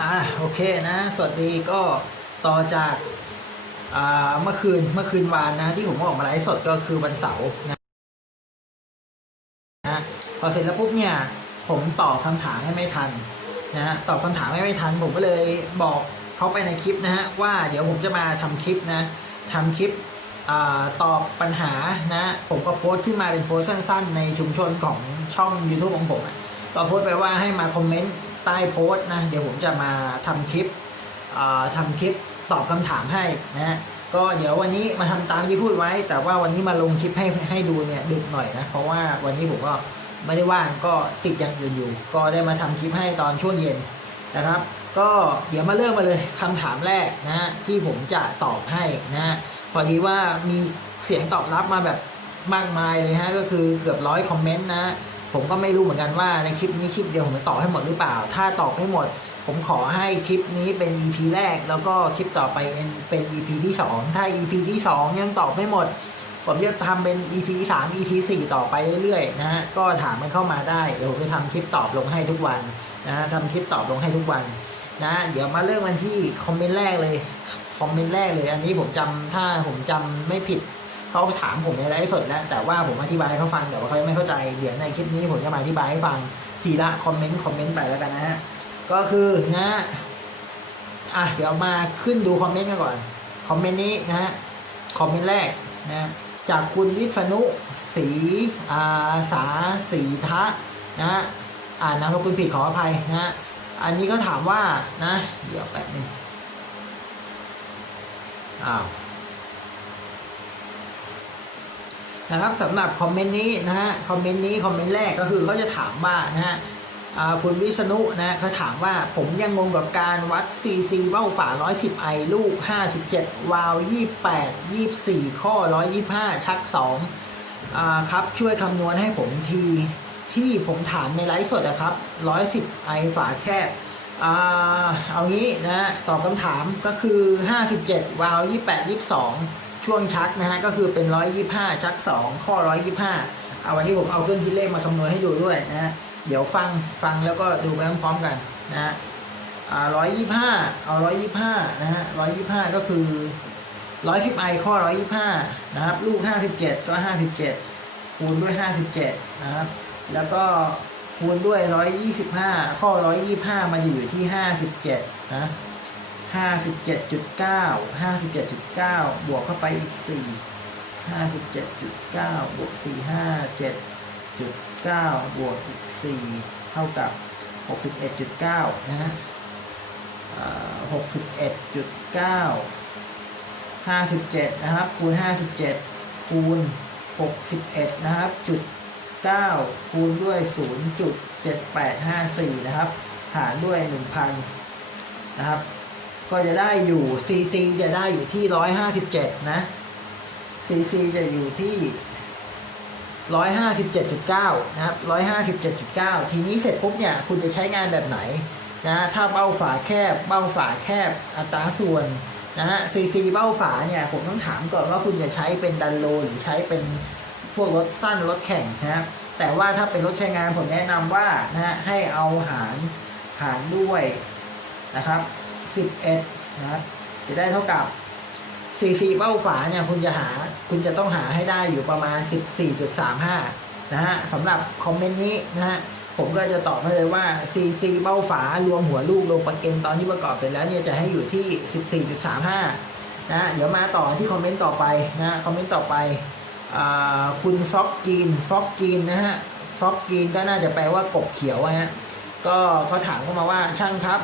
อ่าโอเคนะ สวัสดีก็ต่อจากอ่าเมื่อคืนเมื่อคืนวานนะ ที่ผมออกมาไลฟ์สดก็คือวันเสาร์นะนะพอเสร็จแล้วปุ๊บเนี่ย ผมตอบคำถามให้ไม่ทันนะตอบคำถามให้ไม่ทัน ผมก็เลยบอกเขาไปในคลิปนะฮะว่าเดี๋ยวผมจะมาทำคลิปนะทำคลิป ตอบปัญหานะ ผมก็โพสต์ขึ้นมาเป็นโพสต์สั้นๆ ในชุมชนของช่อง YouTube ของผมก็โพสต์ไปว่าให้มาคอมเมนต์ใต้โพสต์นะ เดี๋ยวผมจะมาทำคลิปอ่าทำคลิปตอบคำถามให้นะก็เดี๋ยววันนี้มาทำตามที่พูดไว้ แต่ว่าวันนี้มาลงคลิปให้ให้ดูเนี่ยดึกหน่อยนะ เพราะว่าวันนี้ผมก็ไม่ได้ว่างก็ติดอย่างอื่นอยู่ ก็ได้มาทำคลิปให้ตอนช่วงเย็นนะครับ ก็เดี๋ยวมาเริ่มมาเลยคำถามแรกนะที่ผมจะตอบให้นะ พอดีว่ามีเสียงตอบรับมาแบบมากมายเลยฮะก็คือเกือบร้อยคอมเมนต์นะผมก็ไม่รู้เหมือนกันว่าในคลิปนี้คลิปเดียวผมจะตอบให้หมดหรือเปล่า ถ้าตอบให้หมด ผมขอให้คลิปนี้เป็น EP แรก แล้วก็คลิปต่อไปเป็นเป็น EP ที่ 2 ถ้า EP ที่ 2 ยังตอบไม่หมด ผมจะทำเป็น EP 3 EP 4 ต่อไปเรื่อยๆนะฮะก็ถามมันเข้ามาได้เดี๋ยวผมจะทำคลิปตอบลงให้ทุกวันนะฮะทำคลิปตอบลงให้ทุกวันนะ เดี๋ยวมาเริ่มกันที่คอมเมนต์แรกเลย คอมเมนต์แรกเลย อันนี้ผมจำถ้าผมจำไม่ผิดเขาถามผมในไลฟ์สดแล้วแต่ว่าผมอธิบายให้เขาฟังแต่ว่าเขายังไม่เข้าใจเดี๋ยวในคลิปนี้ผมจะมาอธิบายให้ฟังทีละคอมเมนต์คอมเมนต์ไปแล้วกันนะฮะก็คือนะอะเดี๋ยวมาขึ้นดูคอมเมนต์กันก่อนคอมเมนต์นี้นะฮะคอมเมนต์แรกนะจากคุณวิษณุศรีอาสาศรีทะนะฮะอ่านนามสกุลผิดขออภัยนะฮะอันนี้ก็ถามว่านะ เดี๋ยวแป๊บนึง อ้าวนะครับสำหรับคอมเมนต์นี้นะฮะคอมเมนต์นี้คอมเมนต์แรกก็คือเขาจะถามว่านะฮะคุณวิษณุนะเขาถามว่าผมยังงงกับการวัด CC เบ้าฝา 110ไอลูก 57 วาว 28 24 ข้อ 125 ชัก2อ่าครับ ช่วยคำนวณให้ผมทีที่ผมถามในไลฟ์สดนะครับ 110ไอฝาแคบ เอางี้นะตอบคำถามก็คือ 57 วาว 28 22 ช่วงชักนะฮะก็คือเป็น 125 ชัก 2 ข้อ 125 เอาวันนี้ผมเอาเครื่องคิดเลขมาคำนวณให้ดูด้วยนะฮะเดี๋ยวฟังฟังแล้วก็ดูไปพร้อมๆกันนะฮะอ่า125เอา125นะฮะ125ก็คือ110ไอข้อ125นะครับ ลูก57ก็57คูณด้วย57นะครับ แล้วก็ คูณด้วย125ข้อ125มันจะอยู่ที่57นะห้าสิบเจ็ดจุดเก้าห้าสิบเจ็ดจุดเก้าบวกเข้าไปอีกสี่ห้าสิบเจ็ดจุดเก้าบวกสี่ห้าเจ็ดจุดเก้าบวกอีกสี่เท่ากับหกสิบเอ็ดจุดเก้านะฮะหกสิบเอ็ดจุดเก้าห้าสิบเจ็ดนะครับคูณห้าสิบเจ็ดคูณหกสิบเอ็ดนะครับจุด เก้าคูณด้วยศูนย์จุดเจ็ดแปดห้าสี่นะครับ หารด้วยหนึ่งพันะครับ ก็จะได้อยู่ CC จะได้อยู่ที่ 157 นะ CC จะอยู่ที่ 157.9 นะครับ 157.9 ทีนี้เสร็จปุ๊บเนี่ย คุณจะใช้งานแบบไหนนะถ้าเบ้าฝาแคบ เบ้าฝาแคบ อัตราส่วนนะฮะ CC เบ้าฝาเนี่ย ผมต้องถามก่อนว่าคุณจะใช้เป็นดันโลหรือใช้เป็น วกรถสั้นรถแข่งนะครับแต่ว่าถ้าเป็นรถใช้งานผมแนะนำว่านะฮะให้เอาหารหารด้วยนะครับ11นะจะได้เท่ากับ CC เบ้าฝาเนี่ยคุณจะหาคุณจะต้องหาให้ได้อยู่ประมาณ 14.35 นะฮะสำหรับคอมเมนต์นี้นะฮะผมก็จะตอบให้เลยว่า CC เบ้าฝารวมหัวลูกรวมประเก็นตอนที่ประกอบเสร็จแล้วเนี่ยจะให้อยู่ที่ 14.35 นะเดี๋ยวมาต่อที่คอมเมนต์ต่อไปนะคอมเมนต์ต่อไป คุณฟ็อกกีนฟ็อกกีนนะฮะฟ็อกกีนก็น่าจะแปลว่ากบเขียวอะฮะก็เขาถามเข้ามาว่าช่างครับ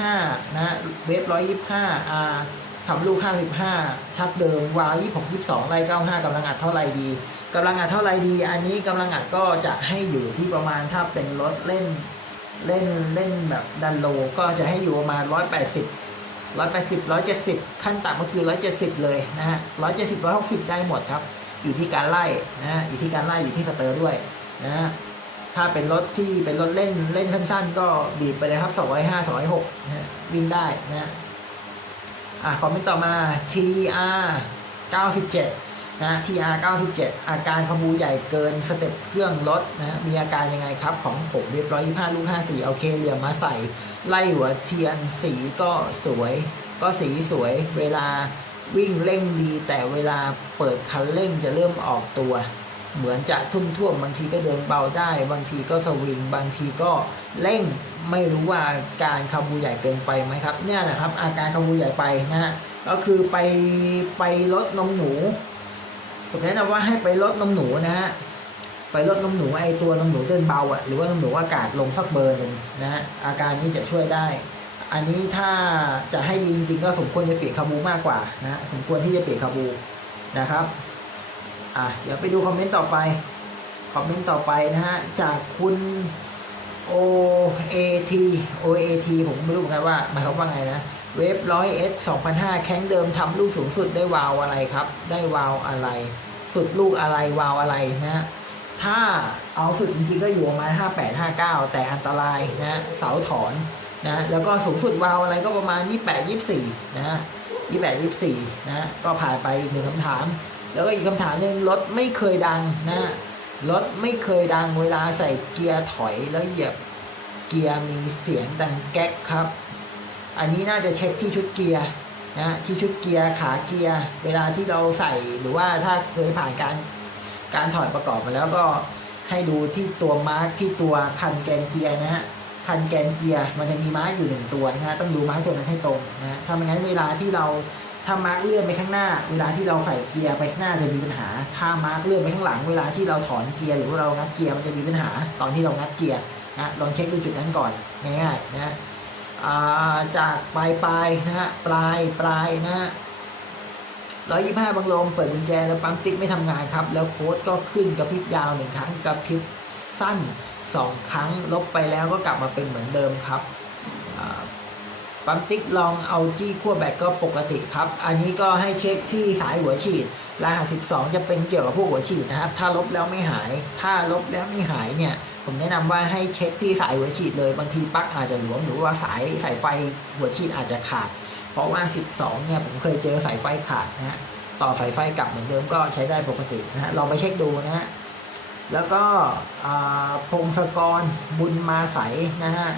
125 นะเวฟ125อ่าทำลูก 55 ชักเดิมวาว26 22ไล่95กำลังอัดเท่าไรดีกำลังอัดเท่าไรดี อันนี้กำลังอัดก็จะให้อยู่ที่ประมาณถ้าเป็นรถเล่นเล่นเล่นแบบดันโลก็จะให้อยู่ประมาณ 180 180 170 ขั้นต่ำก็คือ 170 เลยนะฮะ 170 160 ได้หมดครับ อยู่ที่การไล่นะอยู่ที่การไล่อยู่ที่สเตอร์ด้วยนะถ้าเป็นรถที่เป็นรถเล่นเล่นสั้นๆ ก็บีบไปเลยครับ205 206นะฮะวิ่งได้นะฮะอะคอมเมนต์ต่อมา TR 97 นะ TR 97 อาการขบูใหญ่เกินสเต็ปเครื่องรถนะ มีอาการยังไงครับของผมเรียบร้อย25ลูก54 เอาเคเหลี่ยมมาใส่ ไล่หัวเทียนสีก็สวย ก็สีสวย เวลา วิ่งเร่งดีแต่เวลาเปิดคันเร่งจะเริ่มออกตัว เหมือนจะทุ่มท่วมบางทีก็เดินเบาได้ บางทีก็สวิง บางทีก็เร่งไม่รู้ว่าการขบูใหญ่เกินไปไหมครับ เนี่ยนะครับ อาการขบูใหญ่ไปนะฮะก็คือไปไปลดนมหนูผมแนะนำว่าให้ไปลดนมหนูนะฮะไปลดนมหนูไอตัวนมหนูเดินเบาอะหรือว่านมหนูอากาศลงสักเบอร์หนึ่งนะฮะอาการนี้จะช่วยได้ อันนี้ถ้าจะให้ดีจริงๆก็สมควรจะเปลี่ยนคาบูมากกว่านะสมควรที่จะเปลี่ยนคาบูนะครับอะเดี๋ยวไปดูคอมเมนต์ต่อไปคอมเมนต์ต่อไปนะฮะจากคุณ O A T O A T ผมไม่รู้เหมือนกันว่าหมายความว่าไงนะเวฟร้อยเอสสองพันห้าแข้งเดิมทำลูกสูงสุดได้วาวอะไรครับ ได้วาวอะไร สุดลูกอะไรวาวอะไรนะฮะถ้าเอาสุดจริงๆก็อยู่ประมาณห้าแปดห้าเก้าแต่อันตรายนะเสาถอน นะแล้วก็สูงสุดวาวอะไรก็ประมาณยี่แปดยี่สี่นะฮะยี่แปดยี่สี่นะฮะก็ผ่านไปอีกหนึ่งคำถาม แล้วก็อีกคำถามหนึ่งรถไม่เคยดังนะฮะรถไม่เคยดังเวลาใส่เกียร์ถอยแล้วเหยียบเกียร์มีเสียงดังแก๊กครับ อันนี้น่าจะเช็คที่ชุดเกียร์นะฮะที่ชุดเกียร์ขาเกียร์เวลาที่เราใส่หรือว่าถ้าเคยผ่านการการถอดประกอบมาแล้วก็ให้ดูที่ตัวมาร์กที่ตัวคันแกนเกียร์นะฮะ คันแกนเกียร์มันจะมีม้าอยู่หนึ่งตัวนะฮะต้องดูม้าตัวนั้นให้ตรงนะฮะถ้าไม่งั้นเวลาที่เราถ้ามาร์กเลื่อนไปข้างหน้า เวลาที่เราใส่เกียร์ไปข้างหน้าจะมีปัญหา ถ้ามาร์กเลื่อนไปข้างหลัง เวลาที่เราถอนเกียร์หรือว่าเรางัดเกียร์มันจะมีปัญหา ตอนที่เรางัดเกียร์นะลองเช็คดูจุดนั้นก่อนง่ายๆนะอ่าจากปลายปลายนะฮะปลายปลายนะฮะร้อยยี่ห้าบังลมเปิดกุญแจแล้วปั๊มติ๊กไม่ทำงานครับ แล้วโค้ดก็ขึ้นกระพริบยาวหนึ่งครั้งกระพริบสั้น สองครั้งลบไปแล้วก็กลับมาเป็นเหมือนเดิมครับปั๊มติ๊กลองเอาจี้ขั้วแบตก็ปกติครับ อันนี้ก็ให้เช็คที่สายหัวฉีดรหัส12 จะเป็นเกี่ยวกับพวกหัวฉีดนะครับ ถ้าลบแล้วไม่หาย ถ้าลบแล้วไม่หายเนี่ย ผมแนะนำว่าให้เช็คที่สายหัวฉีดเลย บางทีปลั๊กอาจจะหลวมหรือว่าสายสายไฟหัวฉีดอาจจะขาด เพราะว่า 12 เนี่ยผมเคยเจอสายไฟขาดนะฮะ ต่อสายไฟกลับเหมือนเดิมก็ใช้ได้ปกตินะฮะ ลองไปเช็คดูนะฮะ แล้วก็พงศกรบุญมาใสนะฮะ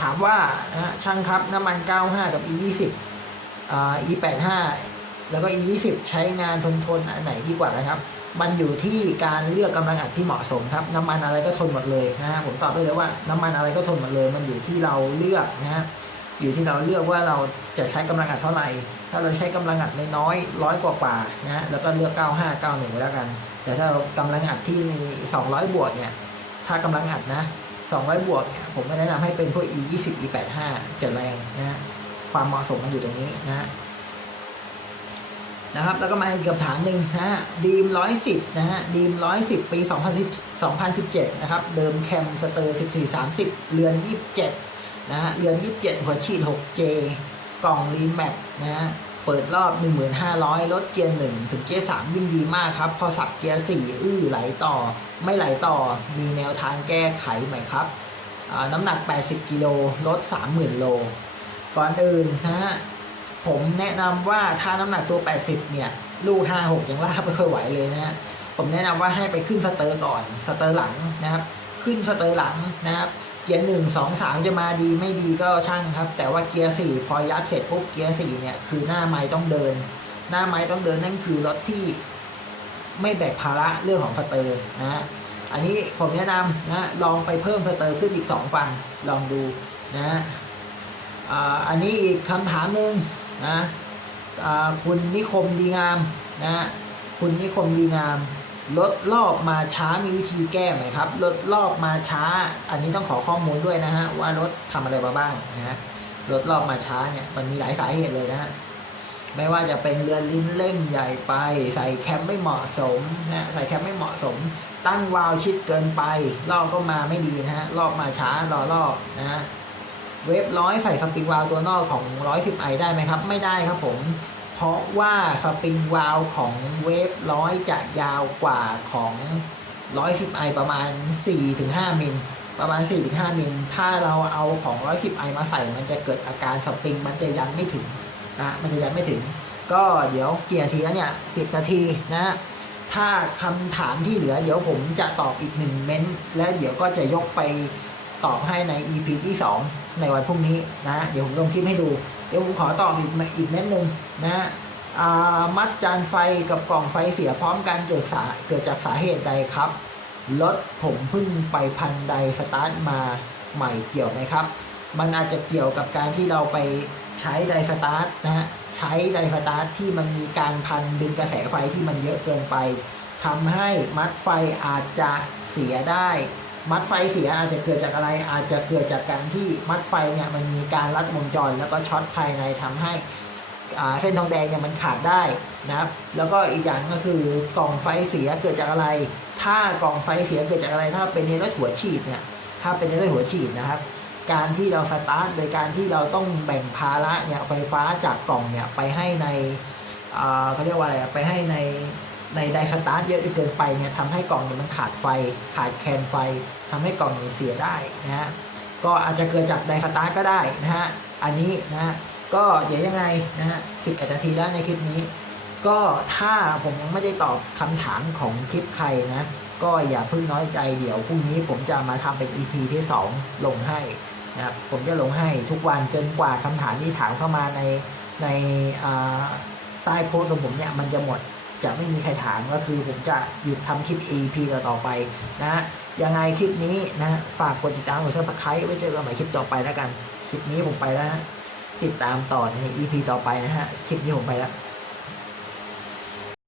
ถามว่านะช่างครับน้ำมัน 95 กับ E 20 E 85 แล้วก็ E 20 ใช้งานทนทนอันไหนดีกว่านะครับ มันอยู่ที่การเลือกกำลังอัดที่เหมาะสมครับ น้ำมันอะไรก็ทนหมดเลยนะฮะผมตอบได้เลยว่าน้ำมันอะไรก็ทนหมดเลย มันอยู่ที่เราเลือกนะฮะอยู่ที่เราเลือกว่าเราจะใช้กำลังอัดเท่าไหร่ ถ้าเราใช้กำลังอัดน้อยร้อยกว่าๆนะฮะแล้วก็เลือก 95 91ไว้แล้วกัน แต่ถ้าเรากำลังอัดที่มี 200 บวกเนี่ย ถ้ากำลังอัดนะ 200 บวกเนี่ยผมไม่แนะนำให้เป็นพวก e 20 e 85จะแรงนะความเหมาะสมมันอยู่ตรงนี้นะนะครับ แล้วก็มาอีกคำถามหนึ่งนะฮะดีม110นะฮะดีม110ปี2010 2017นะครับ เดิมแคมสเตอร์14 30เรือน27นะฮะเรือน27หัวฉีด 6J กล่องรีแมปนะฮะ เปิดรอบ 1,500ลดเกียร์1ถึงเกียร์3วิ่งดีมากครับ พอสับเกียร์4อื้อไหลต่อ ไม่ไหลต่อ มีแนวทางแก้ไขไหมครับ น้ำหนัก 80 กิโลลด 30,000 โล ก่อนอื่นนะฮะ ผมแนะนำว่าถ้าน้ำหนักตัว 80 เนี่ย ลูก 56 ยังลากไม่ค่อยไหวเลยนะฮะ ผมแนะนำว่าให้ไปขึ้นสเตอร์ก่อน สเตอร์หลังนะครับ ขึ้นสเตอร์หลังนะครับ กียร์หนึ่งสองสามจะมาดีไม่ดีก็ช่างครับ แต่ว่าเกียร์สี่พอยัดเสร็จปุ๊บเกียร์สี่เนี่ยคือหน้าไม้ต้องเดิน หน้าไม้ต้องเดินนั่นคือรถที่ไม่แบกภาระเรื่องของสเตอร์นะฮะอันนี้ผมแนะนำนะลองไปเพิ่มสเตอร์ขึ้นอีก2ฟังลองดูนะอันนี้อีกคำถามหนึ่งนะคุณนิคมดีงามนะคุณนิคมดีงาม รถรอบมาช้ามีวิธีแก้ไหมครับรถรอบมาช้า อันนี้ต้องขอข้อมูลด้วยนะฮะว่ารถทำอะไรมาบ้างนะฮะรถรอบมาช้าเนี่ยมันมีหลายสาเหตุเลยนะฮะไม่ว่าจะเป็นเรือลิ้นเร่งใหญ่ไป ใส่แคมไม่เหมาะสมนะใส่แคมไม่เหมาะสม ตั้งวาลชิดเกินไปรอบก็มาไม่ดีนะฮะรอบมาช้ารอรอบนะฮะเวฟร้อยใส่สปริงวาลตัวนอกของร้อยสิบไอได้ไหมครับ ไม่ได้ครับผม เพราะว่าสปริงวาล์วของเวฟร้อยจะยาวกว่าของร้อยสิบไอประมาณ 4-5ถึงมิลประมาณ 4-5 มิล ถ้าเราเอาของ110ไอมาใส่ มันจะเกิดอาการสปริง มันจะยันไม่ถึงนะมันจะยันไม่ถึง ก็เดี๋ยวเกี่ยทีแล้วเนี่ยสิบนาทีนะถ้าคำถามที่เหลือ เดี๋ยวผมจะตอบอีกหนึ่งเม้นต์และเดี๋ยวก็จะยกไปตอบให้ใน EP ที่ 2 ในวันพรุ่งนี้นะ เดี๋ยวผมลงคลิปให้ดู เดี๋ยวผมขอตอบอีกอีกเม้นต์หนึ่ง นะฮะมัดจานไฟกับกล่องไฟเสียพร้อมกันเกิดสาเกิดจากสาเหตุใดครับรถผมพิ่งไปพันไดสตาร์ทมาใหม่เกี่ยวไหมครับ มันอาจจะเกี่ยวกับการที่เราไปใช้ไดสตาร์ทนะฮะใช้ไดสตาร์ทที่มันมีการพันดึงกระแสไฟที่มันเยอะเกินไปทำให้มัดไฟอาจจะเสียได้ มัดไฟเสียอาจจะเกิดจากอะไรอาจจะเกิดจากการที่มัดไฟเนี่ยมันมีการรัดวงจรแล้วก็ช็อตภายในทำให้ เส้นทองแดงเนี่ยมันขาดได้นะครับแล้วก็อีกอย่างก็คือกล่องไฟเสียเกิดจากอะไร ถ้ากล่องไฟเสียเกิดจากอะไร ถ้าเป็นในรถหัวฉีดเนี่ยถ้าเป็นในรถหัวฉีดนะครับการที่เราสตาร์ทโดยการที่เราต้องแบ่งภาระเนี่ยไฟฟ้าจากกล่องเนี่ยไปให้ในเขาเรียกว่าอะไรไปให้ในในไดสตาร์ทเยอะเกินไปเนี่ยทำให้กล่องเนี่ยมันขาดไฟ ขาดแคลนไฟทำให้กล่องเนี่ยเสียได้นะฮะก็อาจจะเกิดจากไดสตาร์ทก็ได้นะฮะอันนี้นะฮะ ก็เดี๋ยวยังไงนะฮะสิบเอ็ดนาทีแล้วในคลิปนี้ ก็ถ้าผมยังไม่ได้ตอบคำถามของคลิปใครนะ ก็อย่าเพิ่งน้อยใจเดี๋ยวพรุ่งนี้ผมจะมาทำเป็น EP ที่ 2 ลงให้นะครับผมจะลงให้ทุกวันจนกว่าคำถามที่ถามเข้ามาในในใต้โพสต์ของผมเนี่ยมันจะหมดจะไม่มีใครถามก็คือผมจะหยุดทำคลิป EP ต่อๆไปนะฮะยังไงคลิปนี้นะฝากกดติดตามกดซับสไครต์ไว้เจอกันใหม่คลิปต่อไปแล้วกัน คลิปนี้ผมไปแล้วนะ ติดตามต่อใน EP ต่อไปนะฮะ คลิปนี้ผมไปแล้ว